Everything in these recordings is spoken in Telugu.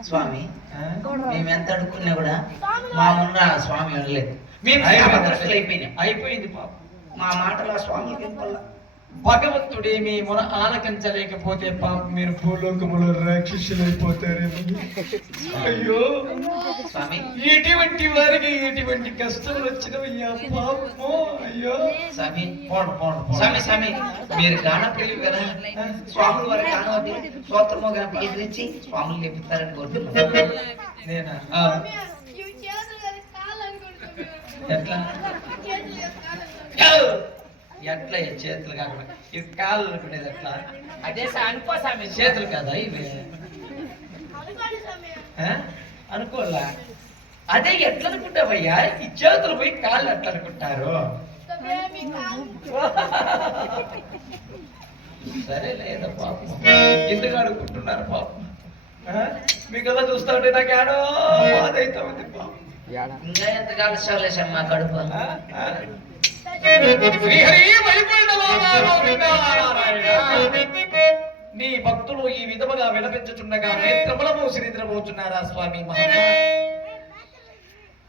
స్వామి? మేము ఎంత అడుక్కున్నా కూడా మా ఉన్న స్వామి వినలేదు మేము అయిపోయింది. పాపం. మా మాటలు ఆ స్వామికి వినపడలా. భగవంతుడే మీ మొన ఆలకించలేకపోతే పాపం మీరు భూలోకములో రాక్షసులైపోతారేమో. అయ్యో! స్వామి. ఎటువంటి వారికి ఎటువంటి కష్టాలు వచ్చినవయ్యా పాపమో. అయ్యో! స్వామి పోండి పోండి. స్వామి స్వామి. మీరు గాన ప్రియులు కదా స్వాములు వారి గానవతి స్తోత్రము గణపతి ఎదిరించి స్వాములు లేపుతారని కోరుతున్నాను నేనా. ఎట్లా? ఎట్లా చేతులు కాకుండా? ఇది కాళ్ళు అనుకునేది ఎట్లా? అదే సా- అనుకో స్వామి. చేతులు కదా ఇవి? అనుకోలా? అదే ఎట్లా అనుకుంటావయ్యా ఈ చేతులు పోయి కాళ్ళు ఎట్లా అనుకుంటారు. సరే లేదా పాపం. ఎందుకు అనుకుంటున్నారు పాపం? అలా చూస్తా ఉంటే నాకు ఏడో బాధ అవుతా ఉంది పాపం. ఇంకా ఎంత కాలుష్యం మా కడుపు? శ్రీహరి నీ భక్తులు ఈ విధముగా విలపించుచుండగా నేత్రములము మూసి స్వామి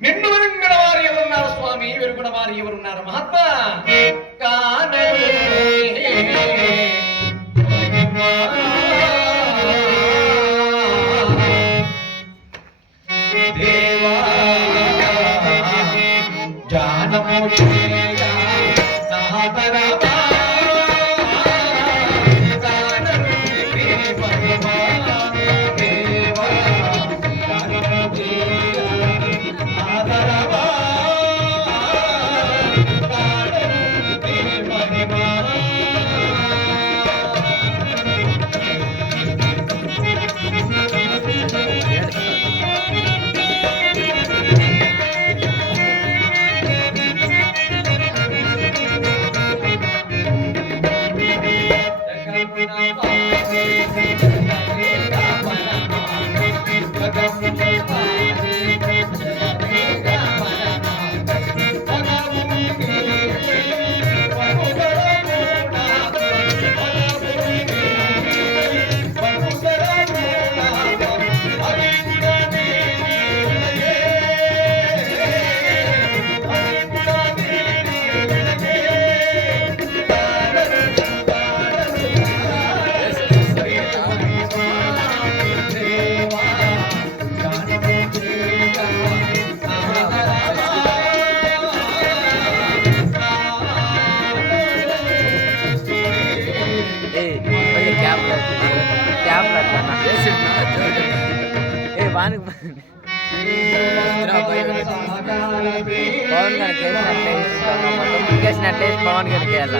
నిన్ను వెరుంగడ వారు ఎవరున్నారు స్వామి? వెరుగుడ వారు ఎవరున్నారు మహాత్మా? కానరు. Thank you. ఏ కొంచెం క్యాప్ క్యాప్ ఏ వానికి పవన్ గారికి వేసినట్లే ఇస్తాను మొత్తం వేసినట్లే పవన్ గారికి వేయాల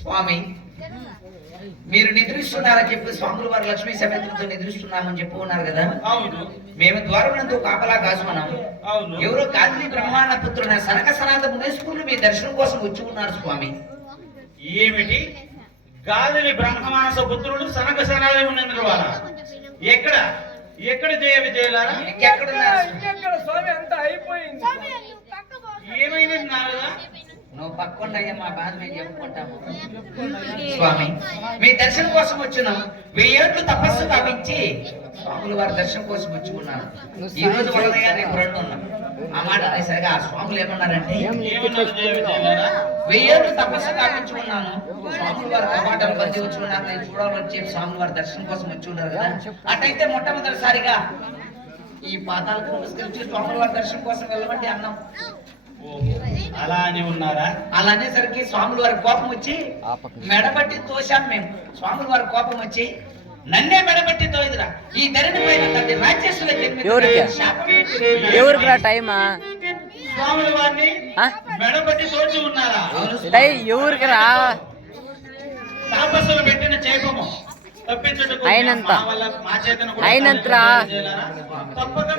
స్వామి. మీరు నిద్రిస్తున్నారని చెప్పి స్వాములు వారు లక్ష్మీ సమేతంతో నిద్రిస్తున్నామని చెప్పి ఉన్నారు కదా. అవును. మేము ద్వారమునందు కాపలా కాసుకున్నాము అవును. ఎవరో కాదని బ్రహ్మాండ పుత్రున సనక సనాత మునేశ్వరులు మీ దర్శనం కోసం వచ్చి ఉన్నారు స్వామి. ఏమిటి? గాలిని బ్రహ్మమానస పుత్రుడు సనక సనాలి ఉన్నందుకు ఎక్కడ? ఎక్కడ జయ విజయులారా? ఎక్కడున్నారు స్వామి? అంతా అయిపోయింది. ఏమైంది నారదా? నువ్వు పక్కుండా మా బాధ మేము చెప్పుకుంటాము. స్వామి మీ దర్శనం కోసం వచ్చినాం వెయ్యేళ్ళు తపస్సు తప్పించి స్వాములు వారి దర్శనం కోసం వచ్చి ఉన్నాను ఈ రోజు నేను రెండు ఉన్నాం. ఆ మాట అనేసరిగా ఆ స్వాములు ఏమన్నారంటే వెయ్యేళ్ళు తపస్సు కాపించి ఉన్నాను. స్వాములు వారి కవాటాలు బంది వచ్చి ఉన్నారు. నేను చూడాలని చెప్పి స్వాములు వారి దర్శనం కోసం వచ్చి ఉన్నారు కదా. అటైతే మొట్టమొదటిసారిగా ఈ పాదాలకు నమస్కరించి స్వాముల వారి దర్శనం కోసం వెళ్ళమంటే అన్నాం. ఓహో, అలా అని ఉన్నారా? అలా అనేసరికి స్వాముల వారి కోపం వచ్చి మెడబట్టి తోశాం మేము. స్వాముల వారి కోపం వచ్చి నన్నే మెడబట్టి తోయిదిరా. ఈ ధరణి పైన తల్లి రాక్షసుల ఎవరికి? ఎవరికి రా టైమా స్వాముల వారిని? మెడబట్టి తోచి ఉన్నారా? ఎవరికి రా? తాపస్సులు పెట్టిన చేపము. అయినంత.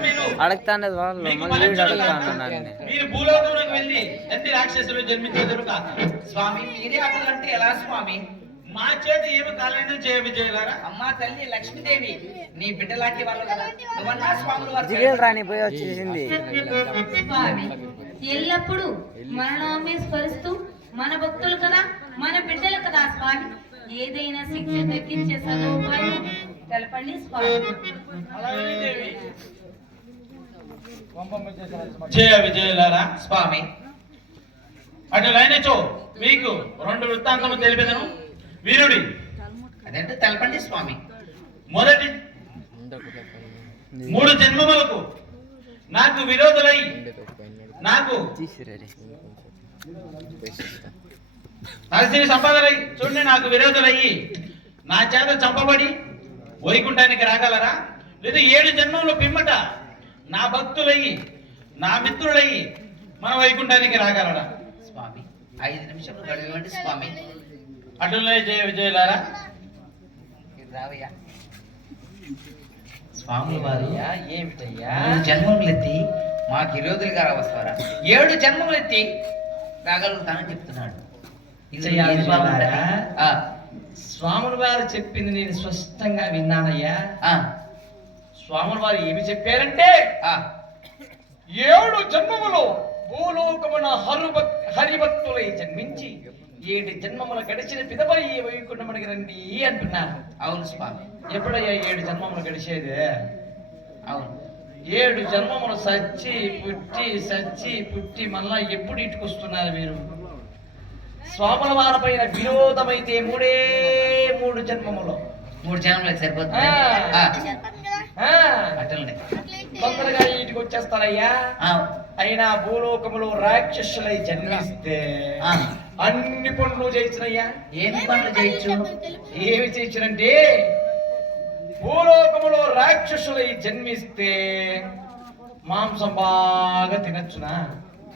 మీరు అడుగుతాండే వాళ్ళు మళ్ళీ అడుగుతాను మీరు భూలోకంలోకి వెళ్ళి తండ్రి రాక్షసులు జన్మించేదురు కాక స్వామి మీరే అవ్వాలంటే ఎలా స్వామి? మా చేత ఏమి కాలేని చేయ విజయులారా? అమ్మా తల్లి లక్ష్మీదేవి నీ బిడ్డలాంటి వాళ్ళు కదా. నువ్వన్నా స్వాముల రాని పోయి వచ్చేసింది. స్వామి ఎల్లప్పుడూ మరణాన్ని స్మరిస్తూ మన భక్తులు కదా మన బిడ్డలు కదా స్వామి. ఏదైనా శిక్ష తగ్గించే సదుపాయం తెలపండి స్వామి. జయ విజయులారా స్వామి. అటు లైనచో మీకు రెండు వృత్తాంతము తెలిపేదను. వీరుడి. అదంటే? తెలపండి స్వామి. మొదటి మూడు జన్మములకు నాకు విరోధులై నాకు నరసింహ సంపాదలై చూడండి నాకు విరోధులయ్యి. నా చేత చంపబడి వైకుంఠానికి రాగలరా? లేదా ఏడు జన్మముల పిమ్మట నా భక్తులయ్యి నా మిత్రులయ్యి మన వైకుంఠానికి రాగలరా? స్వామి ఐదు నిమిషాలు గడివండి స్వామి. అటులే జయ విజయులారా? రావయ్యా. స్వామి వారు ఏమిటయ్యా? జన్మములెత్తి మాకు విరోధులుగా వస్తారా ఏడు జన్మములెత్తి రాగలుగుతానని చెప్తున్నాడు. స్వాముల వారు చెప్పింది నేను స్పష్టంగా విన్నానయ్యా. స్వాముల వారు ఏమి చెప్పారంటే ఆ. ఏడు జన్మములో భూలోకమున హరుభక్ హరిభక్తులై జన్మించి ఏడు జన్మముల గడిచిన పిదపై వైకుంఠమునికి రండి అంటున్నారు. అవును స్వామి. ఎప్పుడయ్యా ఏడు జన్మములు గడిచేది? అవును. ఏడు జన్మములు సచ్చి పుట్టి సచ్చి పుట్టి మళ్ళా ఎప్పుడు ఇటుకొస్తున్నారు మీరు? స్వాముల వారిపైన విరోధమైతే మూడే మూడు జన్మములు. మూడు జన్మలకు సరిపోతుంది. తొందరగా ఇంటికి వచ్చేస్తారయ్యా అయినా భూలోకములో రాక్షసులై జన్మిస్తే ఆ. అన్ని పనులు చేయించినయ్యా. ఏమి పనులు చేయొచ్చు ఏమి చేయించనంటే భూలోకములో రాక్షసులై జన్మిస్తే మాంసం బాగా తినచ్చునా?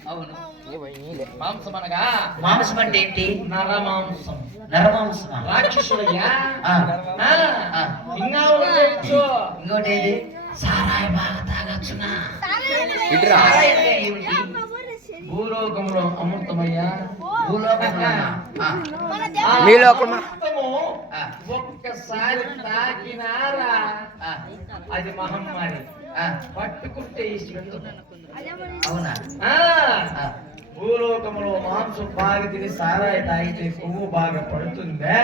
అవును. మాంసం అనగా మాంసం అంటే ఏంటి నర మాంసం నరమాంసమా? రాక్షసులయ్యా ఆ. ఆ, ఆ. ఇంకా ఒకటి చేయొచ్చు. ఇంకోటి ఏది సారాయి బాగా తాగొచ్చునా? భూలోకంలో అమృతమయ్యా? మీలో ఆ, ఒక్కసారి తాకినారా? అది మహమ్మారి. పట్టుకుంటే అవునా? భూలోకములో మాంసం బాగా తిని సారాయి తాగితే కొవ్వు బాగా పడుతుందా.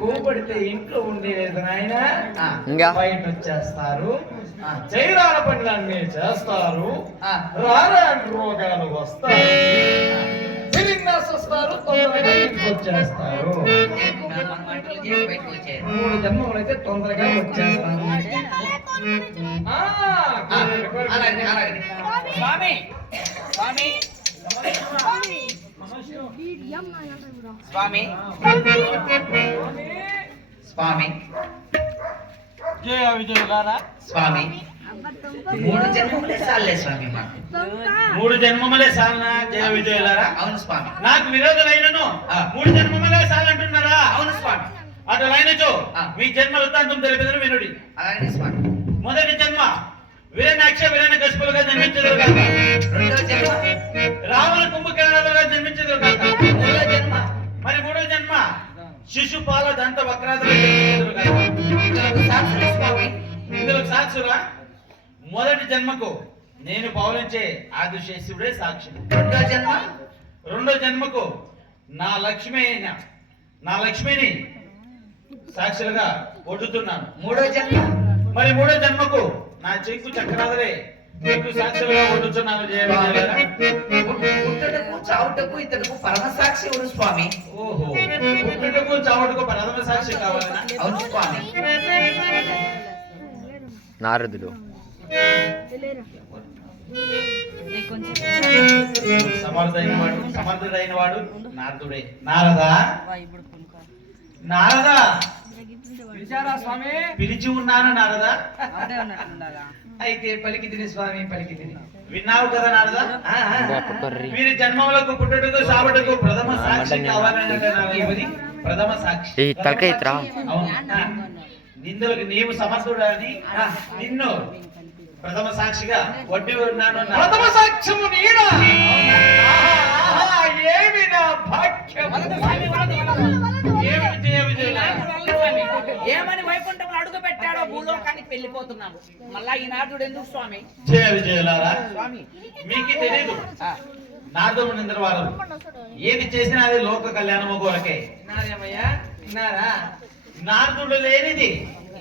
కొవ్వు పడితే ఇంట్లో ఉండేది నాయన. ఆ, ఇంకా? బయట వచ్చేస్తారు. ఆ. చైరాల పనులన్నీ చేస్తారు. ఆ. రారాని రోగాలు వస్తాయి. వస్తారు తొందరగా ఇంటికి వచ్చేస్తారు. మూడు జన్మలు అయితే తొందరగా వచ్చేస్తారు. అలాగే అలాగే. స్వామి స్వామి. స్వామి. స్వామి. జయ విజయులారా స్వామి. మూడు జన్మములే చాలే స్వామి మాకు. మూడు జన్మములే సాలనా? జయ విజయులారా? అవును స్వామి. నాకు విరోధులైనను. మూడు జన్మములే సాలంటున్నారా? అవును స్వామి. అటు లైనచో. మీ జన్మ వృత్తాంతం తెలిపేదను వినుడి. అలాగే స్వామి. మొదటి జన్మ. వీరనాక్ష వీరన కశుపులుగా జన్మించదు కాక రెండో జన్మ. రావణ కుంభకర్ణులుగా జన్మించదు కాక మూడో జన్మ. మరి మూడో జన్మ శిశుపాల దంత స్వామి ఇందులో సాక్షులా మొదటి జన్మకు నేను పౌలించే ఆదిశేషుడే సాక్షి. రెండో జన్మ. రెండో జన్మకు నా లక్ష్మి అయిన నా లక్ష్మిని సాక్షులుగా ఒడ్డుతున్నాను మూడో జన్మ. మరి మూడో జన్మకు నా చెక్కు సాక్షులుగా పుట్టుటకు చావుటకు ఇతడుకు పరమసాక్షి ఎవరు స్వామి? ఓహో పుట్టుటకు చావుటకు ప్రథమ సాక్షి కావాలనా? అవును స్వామి. నారదుడు సమర్థైన వాడు సమర్థుడైన వాడు నారదుడే. నారదా? నారదా? పిలిచి ఉన్నాను నారదా. అయితే పలికి తిని స్వామి పలికి తిని విన్నావు కదా నారదా? వీరి జన్మములకు పుట్టుటకు సావుటకు ప్రథమ సాక్షి కావాలని ప్రథమ సాక్షి. ఆ. నిందులకు నీవు సమర్థుడని నిన్ను ప్రథమ సాక్షిగా వడ్డీ ఉన్నాను ప్రథమ సాక్ష్యము నీడా? ఆహా, ఏమి నా భాగ్యం ఏమి విజయులారా? ఏమని వైకుంఠంలో అడుగు పెట్టాడో భూలోకానికి వెళ్ళిపోతున్నాము. మళ్ళా ఈనాడు ఎందుకు స్వామి? స్వామి. మీకు తెలియదు నారదము నిందర వారు ఏది చేసినా అది లోక కళ్యాణము కొరకే. నారదుడు లేనిది.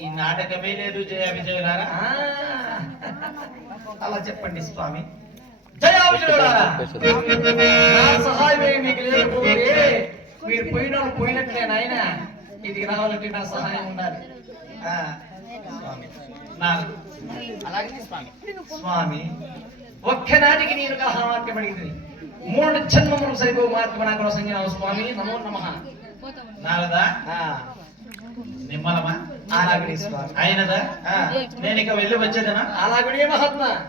ఈ నాటకమే లేదు జయ విజయులారా. ఆ, అలా చెప్పండి స్వామి. జయ విజయులారా. నా సహాయమే మీకు లేకపోతే మీరు పోయిన పోయినట్లే నాయన ఇది రావాలంటే నా సహాయం ఉండాలి. ఆ, స్వామి. ఒక్కనాటికి నేను కలహామార్గం అడిగింది. మూడు జన్మములు సరిపో మార్గం నా కోసం స్వామి నమో నమ. నారదా? నిమ్మలమా? అలాగనే స్వామి. అయినదా? ఆ, నేను ఇక వెళ్ళి వచ్చేదనా? అలాగనే మహాత్మా.